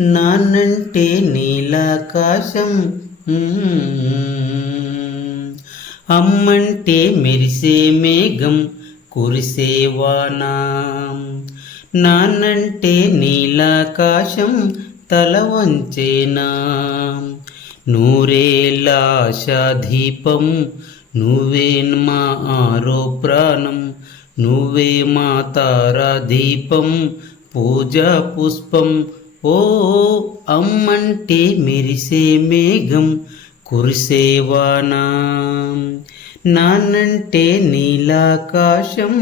నాన్నంటే నీలాకాశం, అమ్మంటే మెరిసే మేఘం, కురిసేవానా. నాన్నంటే నీలాకాశం, తల వంచేనా. నూరేళ్ళ ఆశాదీపం, నువ్వే మా ఆరో ప్రాణం. నువ్వే మా తారా దీపం, పూజా పుష్పం. ఓ అమ్మంటే మెరిసే మేఘం, కురిసేవానా. నాన్నంటే నీలాకాశం,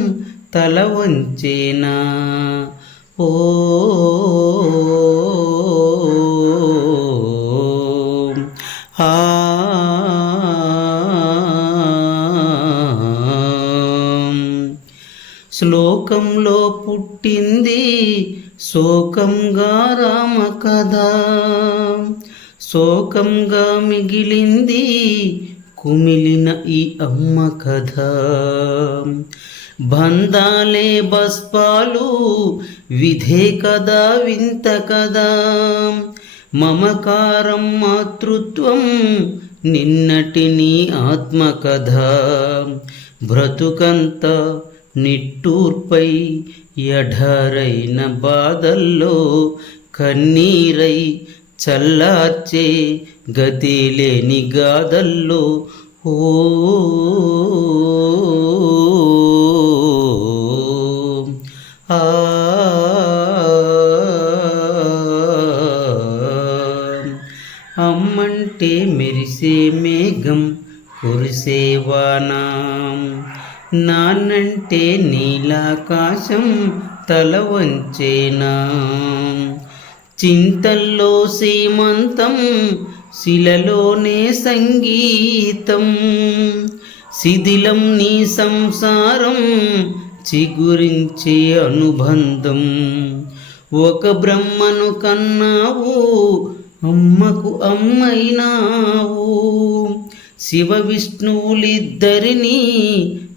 తల వంచేనా. ఓ ఆ శ్లోకంలో పుట్టింది శోకంగా రామ కథ, శోకంగా మిగిలింది కుమిలిన ఈ అమ్మ కథ. బంధాలే బస్పాలు, విధే కదా వింత కదా. మమకారం మాతృత్వం, నిన్నటి నీ ఆత్మకథ. బ్రతుకంత నిట్టూర్పై, ఎఢరైన బాధల్లో కన్నీరై చల్లార్చే గతి లేని గాథల్లో. ఓ ఆ అమ్మంటే మెరిసే మేఘం, కురిసేవానా. నాన్నంటే నీలాకాశం, తల వంచేనా. చింతల్లో సీమంతం, శిలలోనే సంగీతం. శిథిలం నీ సంసారం, చిగురించే అనుబంధం. ఒక బ్రహ్మను కన్నావు, అమ్మకు అమ్మైనావు. శివ విష్ణువులిద్దరినీ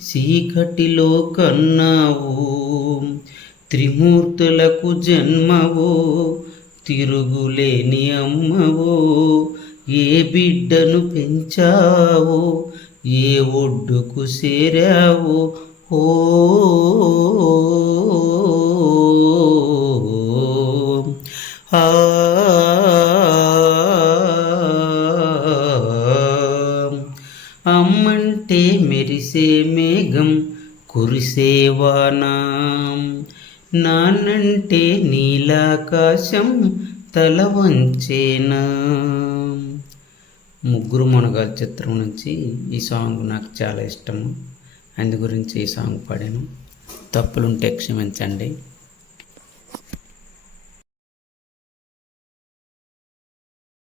చీకటిలో కన్నావు. త్రిమూర్తులకు జన్మవో, తిరుగులేని అమ్మవో. ఏ బిడ్డను పెంచావో, ఏ ఒడ్డుకు చేరావో. ఓ ఆ అమ్మంటే మెరిసే మేఘం, కురిసేవానా. నాన్నంటే నీలాకాశం, తల వంచేనా. ముగ్గురు మనగాళ్ళ చిత్రం నుంచి ఈ సాంగ్ నాకు చాలా ఇష్టము. అందు గురించి ఈ సాంగ్ పాడాను. తప్పులుంటే క్షమించండి.